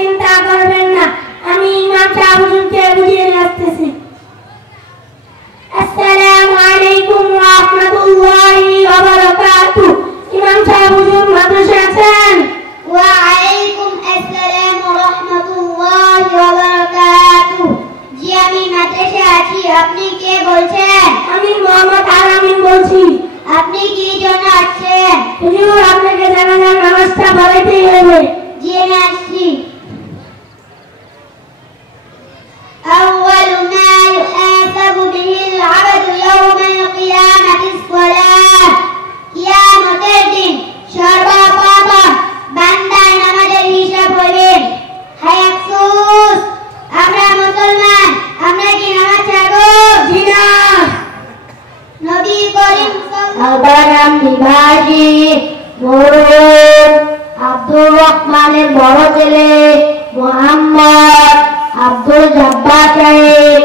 চিন্তা করবেন না, আমি ইমাম সাহেব হুজুরকে বুঝিয়ে আসতেছি। আসসালামু আলাইকুম ওয়া রাহমাতুল্লাহি ওয়া বারাকাতুহু। ইমাম সাহেব হুজুর মাদ্রাসায় আছেন? ওয়া আলাইকুম আসসালাম ওয়া রাহমাতুল্লাহি ওয়া বারাকাতুহু। জি আমি মাদ্রাসায় আছি। আপনি কে বলছেন? আমি মোহাম্মদ আলামিন বলছি। আপনি কি জন্য আসছেন? হুজুর আপনাকে জানাজার নামাজটা পড়াইতেই হবে। জি আমি আসছি। أول ما يحاسب به العبد يوم القيامة الصلاة। কিয়ামতের দিন সর্বপ্রথম বান্দার নামাজের হিসাব হবে। হায় আফসোস, আমরা মুসলমান, আমরা কি নামাজ ছাড়বো? জি না। নবী করিম আলবারাম নিবাসী মরহুম আব্দুর রহমানের বড় ছেলে মোহাম্মদ আব্দুল জব্বার সাহেব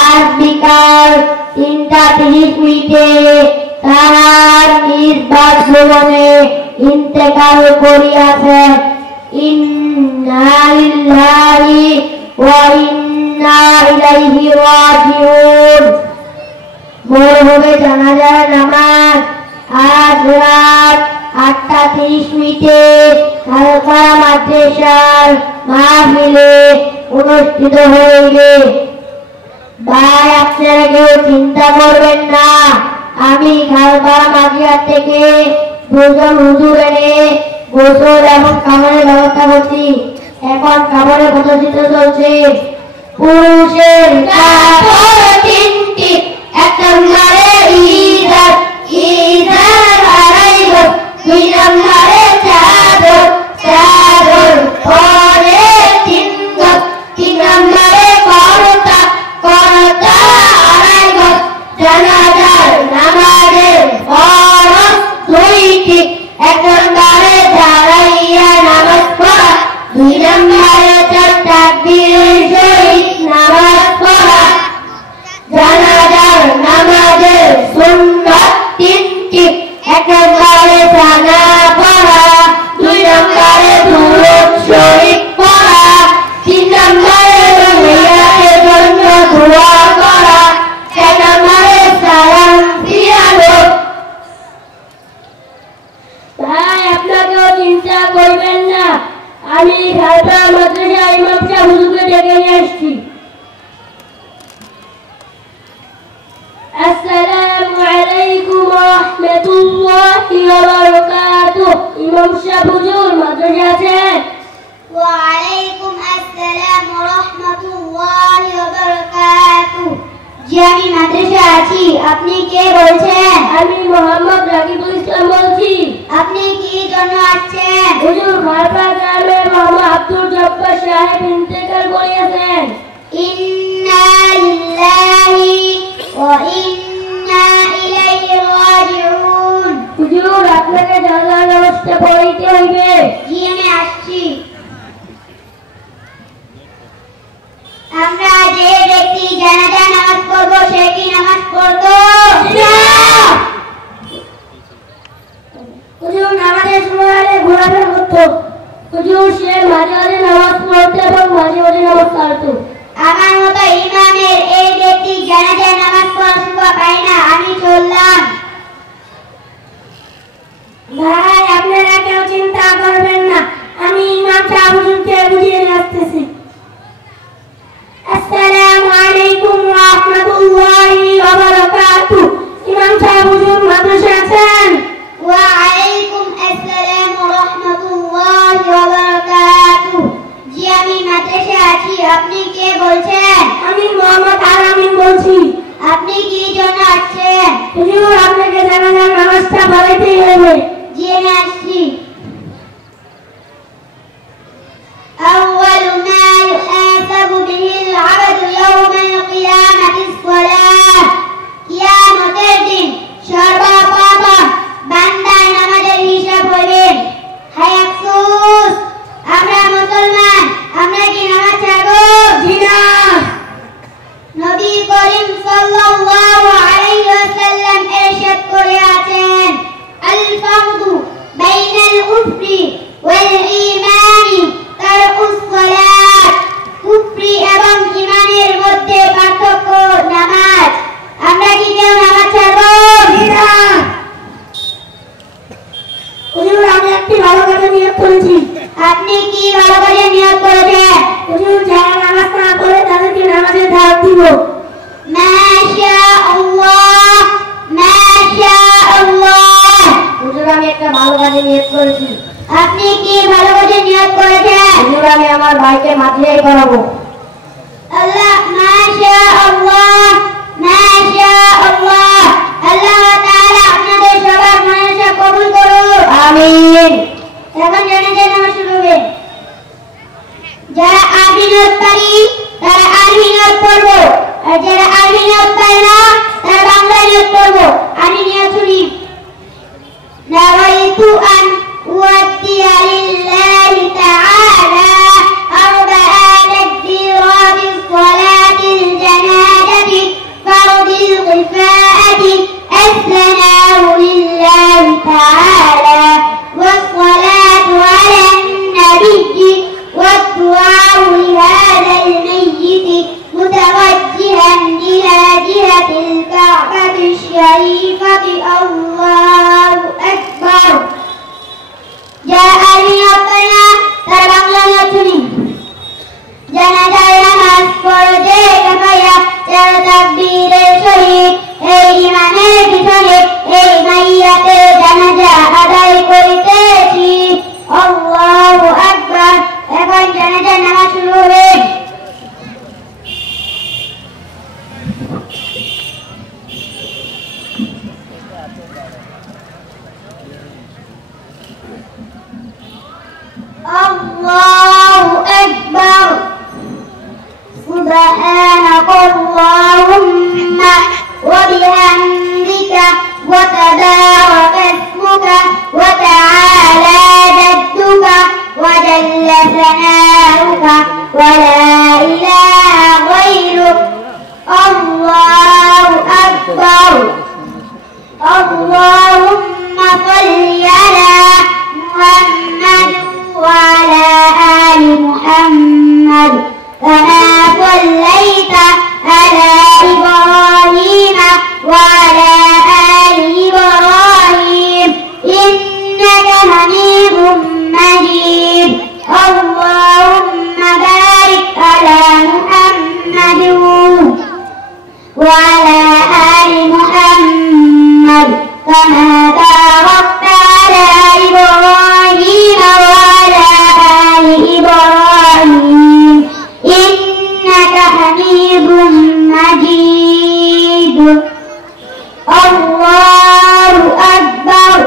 আজ বিকাল 3:30 তার নিজ বাসভবনে ইন্তেকাল করিয়াছেন। ইন্না লিল্লাহি ওয়া ইন্না ইলাইহি রাজিউন। মরহুমের জানাজার নামাজ আজ রাত 8:30 খালপাড়া মাদ্রাসার মাহফিলে অনুষ্ঠিত হইবে। ভাই আপনারা কেউ চিন্তা করবেন না, আমি খালপাড়া মাদ্রাসা থেকে দুজন হুজুর এনে গোসল এবং খাবারের ব্যবস্থা করছি। এখন খাবারের প্রদর্শিত চলছে। পুরুষের কাপড় তিনটি, এক নম্বরে ইজার, ইজার আড়াই গজ, দুই নম্বরে চাদর, চাদর পরে 3 গজ, 3 নম্বরে করতা, করতা আড়াই গজ। জানাজার নামাজের ফরজ 2টি, এক নম্বরে দাঁড়াইয়া নামাজ পড়া, 2 নম্বরে তাকবীরের সহিত নামাজ পড়া। জানাজার নামাজের সুন্নাত 3টি, এক নম্বরে জানা পড়া, 2 নম্বরে দুরূদ শরীফ পড়া, 3 নম্বরে মেয়েদের জন্য দোয়া করা, 4 নম্বরে সালাম ফিরানো। ভাই আপনাকেও চিন্তা করবেন না, আমি খালপাড়া মাদ্রাসা ইমাম সাহেব হুজুরকে ডেকে নিয়ে আসছি। আসসালামু আলাইকুম ওয়া রাহমাতুল্লাহি ওয়া বারাকাতুহু। ইমাম সাহেব হুজুর মাদ্রাসায় আছেন? ওয়া আলাইকুম আসসালাম ওয়া রাহমাতুল্লাহি ওয়া বারাকাতুহু। জি আমি মাদ্রাসায় আছি। আপনি কে বলছেন? আমি মোহাম্মদ রাকিবুল ইসলাম বলছি। আপনি কি জন্য আসছেন? হুজুর খালপাড়া গ্রামে মোহাম্মদ আব্দুল জব্বার সাহেব ইন্তেকাল করিয়াছেন। ইন্না লিল্লাহি ওয়া ইন্না ইলাইহি রাজিউন। হুজুর আপনাকে জানাজার নামাজটা পড়াইতে হইবে। জি আমি আসছি। আমরা যে ব্যক্তি জানাজা নামাজ পড়বো সে কি নামাজ পড়বো? হুজুর নামাজের সময় আলে ঘোরাফেরা করতো। হুজুর সে মাঝে মাঝে নামাজ পড়তো এবং মাঝে মাঝে নামাজ ছাড়তো। আমার মতো ইমামের এই ব্যক্তি জানাজা নামাজ পড়ার সময় পায় না। আমি চললাম। ভাই আপনারা কেউ চিন্তা করবেন না, আমি ইমাম সাহেব হুজুরকে বুঝিয়ে আসতেছি। আসসালামু আলাইকুম ওয়া রাহমাতুল্লাহি ওয়া বারাকাতুহু। ইমাম সাহেব হুজুর মাদ্রাসায় আছেন? ওয়া আলাইকুম আসসালাম ওয়া রাহমাতুল্লাহি ওয়া বারাকাতুহু। জি আমি মাদ্রাসায় আছি। আপনি কে বলছেন? আমি মোহাম্মদ আলামিন বলছি। আপনি কি জন্য আসছেন? হুজুর আপনাকে জানাজার নামাজটা পড়াইতেই হবে। জি আমি আসছি। أول ما يحاسب به العبد يوم القيامة الصلاة। কিয়ামতের দিন সর্বপ্রথম বান্দার নামাজের হিসাব হবে। হায় আফসোস, আমরা মুসলমান, আমরা কি নামাজ ছাড়বো? জি না। নবী করিম সাল্লাল্লাহু আলাইহি ওয়াসাল্লাম ইরশাদ করেছেন, আল ফারদু বাইনাল কুফরি ওয়াল ঈমানি তারকুস সালাত। শুনবো। মাশাআল্লাহ মাশাআল্লাহ। হুজুর আমি একটা ভালো কাজে নিয়ত করেছি। আপনি কি ভালো কাজে নিয়ত করেছেন? হুজুর আমি আমার ভাইকে মাদ্রাসায় পড়াবো। আল্লাহ মাশাআল্লাহ মাশাআল্লাহ। আল্লাহ তাআলা আপনাদের সবার মনসা কবুল করুন। আমিন। এখন জানাজা নামাজ শুরু হবে। যারা আরবি নিয়ত পারি তারা আরবি নিয়ত পড়বো, আর যারা আরবি নিয়ত পারে না তারা বাংলা নিয়ত পড়বো। আমি নিয়ত শুনি। নাওয়াইতু আন উওয়াদ্দিয়া লিল্লাহি তাআলা আরবা'a তাকবীরাতিস সালাতিল জানাজাতি ফারদিল কিফায়াতি আসসালামু লিল্লাহি তাআলা والصلاة على النبي والدعاء لهذا الميت متوجها إلى جهة الكعبة الشريفة. الله أكبر. যারা আরবি নিয়ত করে না তারা বাংলা নিয়ত শুনি। জানাজার নামাজ পড়তে কাফায়া চার তাকবীরের সহিত এই ইমামের পিছনে এই মাইয়াতে জানাজা আদায় করিতেছি। আল্লাহু আকবার। এখন জানাজার নামাজ শুরু হবে। আল্লাহু আকবার। سبحانك اللهم وبحمدك وتبارك اسمك وتعالى جدك وجل ثناؤك ولا إله غيرك. الله أكبر. اللهم صل على محمد وعلى آل محمد كما صليت على إبراهيم وعلى آل إبراهيم إنك حميد مجيد. اللهم بارك على محمد وعلى آل محمد كما باركت على إبراهيم وعلى آل إبراهيم إنك حميد مجيد. الله أكبر.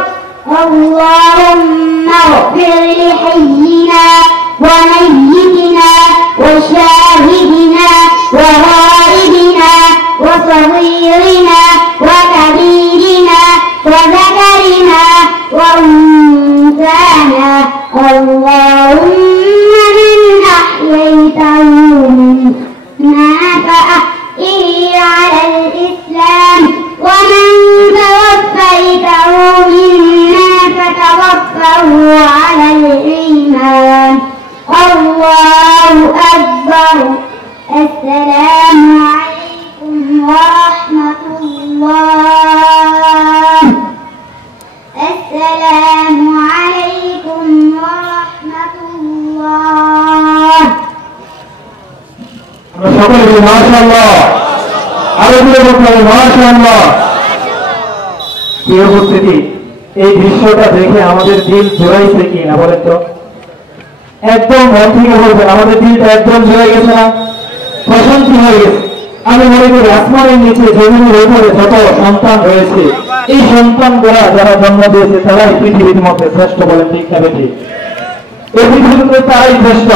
اللهم اغفر لحينا وميتنا وشاهدنا وغائبنا وصغيرنا وكبيرنا وذكرنا وأنثانا. اللهم من أحييته منا فأحيه على الإسلام ومن توفيته منا فتوفه على الإيمان. الله أكبر. السلام عليكم ورحمة الله. السلام عليكم ورحمة الله. মাশাআল্লাহ। আরো মাশাআল্লাহ। প্রিয় উপস্থিতি, এই দৃশ্যটা দেখে আমাদের দিল জোড়াইছে কি না বলেন তো? একদম মন থেকে বলবেন, আমাদের দিলটা একদম জোড়াই গেছে না? প্রশান্তি হয়ে গেছে। আমি মনে করি আসমানের নিচে জমিনের উপরে যত সন্তান রয়েছে, এই সন্তানগুলা যারা জন্ম দিয়েছে তারাই পৃথিবীর মধ্যে শ্রেষ্ঠ। বলেন ঠিক না বেঠিক? এই পৃথিবীতে তারাই শ্রেষ্ঠ।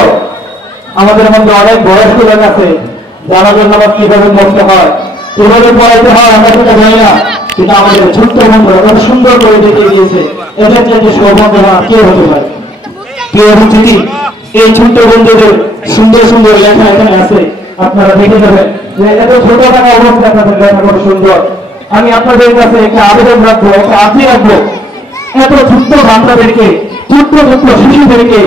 আমাদের মধ্যে অনেক বয়স্ক লোক আছে, জানাজার নামাজ কিভাবে পড়তে হয়, কিভাবে পড়াইতে হয় আমরা সেটা জানি না, কিন্তু আমাদের ছোট্ট বন্ধু অনেক সুন্দর করে দেখিয়ে দিয়েছে। এদের যে সৌভাগ্য কে হতে পারে? প্রিয় উপস্থিতি, এই ছোট্ট বন্ধুদের সুন্দর সুন্দর লেখা এখানে আছে, আপনারা দেখে নেবেন যে এত ছোট টাকা অবস্থা আপনাদের লেখা কত সুন্দর। আমি আপনাদের কাছে একটা আবেদন রাখবো, একটা আর্জি রাখবো, এত ছোট্ট বাচ্চাদেরকে, ছোট্ট ছোট্ট শিশুদেরকে